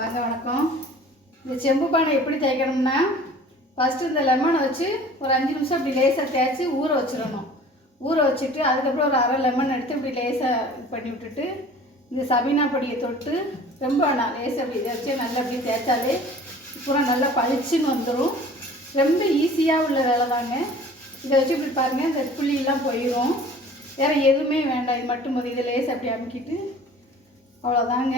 வாங்க வணக்கம். இந்த செம்பு பானை எப்படி தேய்க்கணும்னா ஃபஸ்ட்டு இந்த லெமனை வச்சு ஒரு அஞ்சு நிமிஷம் இப்படி லேசாக தேய்ச்சி ஊற வச்சிடணும். ஊற வச்சுட்டு அதுக்கப்புறம் ஒரு அரை லெமன் எடுத்து இப்படி லேசாக இது பண்ணி விட்டுட்டு இந்த சபீனா பொடியை தொட்டு ரொம்ப வேணாம் லேசாக அப்படி இதை வச்சு நல்லா அப்படி தேய்ச்சாலே பூரா நல்லா பளிச்சுன்னு வந்துடும் ரொம்ப ஈஸியாக உள்ள வேலை தாங்க. இதை வச்சு இப்படி பாருங்கள் இந்த புள்ளியெல்லாம் போயிடும் வேறு எதுவுமே வேண்டாம் இது மட்டும் போது இதை லேசாக அப்படி அமுக்கிட்டு அவ்வளோதாங்க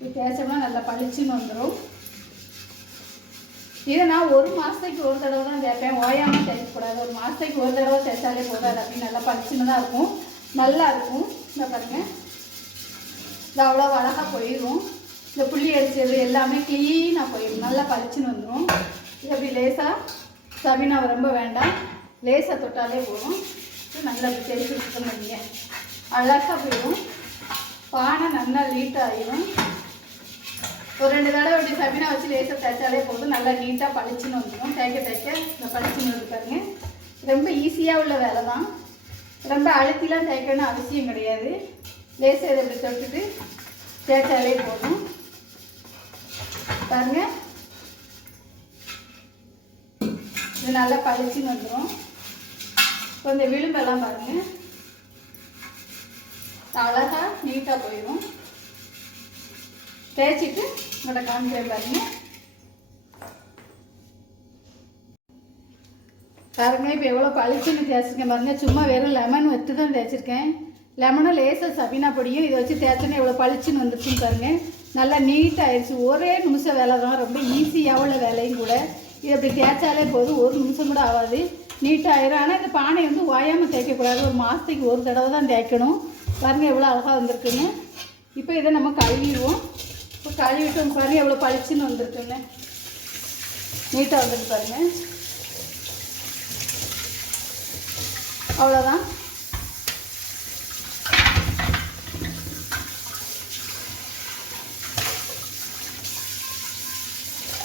இது தேய்ச்சோம்னா நல்லா பளிச்சுன்னு வந்துடும் இதை நான் ஒரு மாதத்துக்கு ஒரு தடவை தான் தேய்ப்பேன். ஓயாமல் தேய்க்கக்கூடாது. ஒரு மாதத்துக்கு ஒரு தடவை தேய்ச்சாலே போதாது. அப்படின்னு நல்லா பளிச்சுன்னு தான் இருக்கும். நல்லா இருக்கும். இந்த பாருங்கள் இது அவ்வளோ அழகாக போயிடும் இந்த புள்ளி அடிச்சது எல்லாமே க்ளீனாக போயிடும் நல்லா பளிச்சுன்னு வந்துடும் இது அப்படி லேசாக சபினாவை ரொம்ப வேண்டாம். லேசாக தொட்டாலே போதும். நல்லா அப்படி தேய்ச்சி விட்டுன்னு வைங்க அழகாக போயிடும் பானை நல்லா நீட் ஆகிடும் ஒரு ரெண்டு தடவை இப்படி சபினா வச்சு லேசாக தைச்சாலே போதும். நல்லா நீட்டாக பளிச்சுன்னு வந்துடும் தேய்க்க தேய்க்க இந்த பளிச்சுன்னு வந்து பாருங்க. ரொம்ப ஈஸியாக உள்ள வேலை தான். ரொம்ப அழுத்திலாம் தேய்க்கணும்னு அவசியம் கிடையாது. லேசாக இதை இப்படி தொட்டுட்டு தேய்ச்சாலே போதும். பாருங்க. இது நல்லா பளிச்சுன்னு வந்துடும் இப்போ இந்த விளிம்பெல்லாம் பாருங்கள் அழகா நீட்டாக போயிடும் தேய்ச்சிட்டு உங்கள்கிட்ட காமிக்கிறேன் பாருங்க. பாருங்க இப்போ எவ்வளோ பளிச்சுன்னு தேய்ச்சிருக்கேன் பாருங்க. சும்மா வெறும் லெமன் வச்சு தான் தேய்ச்சிருக்கேன் லெமனும் லேசாக சபினா பொடியும் இதை வச்சு தேய்ச்சோன்னே எவ்வளோ பளிச்சுன்னு வந்துருச்சுன்னு பாருங்க. நல்லா நீட்டாக ஆயிடுச்சு ஒரே நிமிஷம் வேலை தான். ரொம்ப ஈஸியாக உள்ள வேலையும் கூட. இது அப்படி தேய்ச்சாலே போதும். ஒரு நிமிஷம் கூட ஆகாது. நீட்டாக ஆனால் இந்த பானை வந்து ஓயாமல் தேய்க்கக்கூடாது. ஒரு மாதத்துக்கு ஒரு தடவை தான் தேய்க்கணும். பாருங்க எவ்வளோ அழகாக வந்திருக்குன்னு. இப்போ இதை நம்ம கழுவிடுவோம். இப்போ கழுவிட்டோம் பாருங்க எவ்வளோ பளிச்சுன்னு வந்திருக்குங்க நீட்டாக வந்துருக்கு பாருங்க அவ்வளோதான்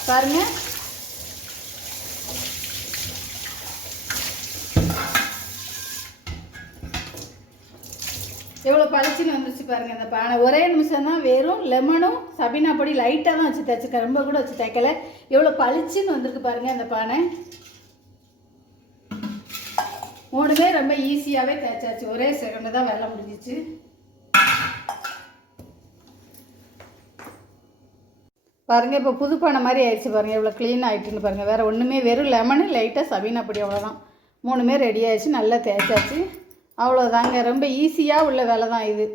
பாருங்க எவ்வளோ பளிச்சுன்னு வந்துச்சு பாருங்க இந்த பானை. ஒரே நிமிஷம் தான் வெறும் லெமனும் சபினா பொடி லைட்டாக தான் வச்சு தைச்சிருக்கேன் ரொம்ப கூட வச்சு தைக்கல எவ்வளோ பளிச்சுன்னு வந்திருக்கு பாருங்கள் அந்த பானை. மூணுமே ரொம்ப ஈஸியாகவே தேய்ச்சாச்சு. ஒரே செகண்ட் தான் வேலை முடிஞ்சிச்சு. பாருங்கள் இப்போ புது பானை மாதிரி ஆயிடுச்சு பாருங்க. எவ்வளோ க்ளீன் ஆகிட்டுன்னு பாருங்க. வேறு ஒன்றுமே வெறும் லெமனு லைட்டாக சபீனா பொடி அவ்வளோதான் மூணுமே ரெடி ஆயிடுச்சு. நல்லா தேய்ச்சாச்சு. அவ்வளோதாங்க ரொம்ப ஈஸியாக உள்ள வேலை தான் இது.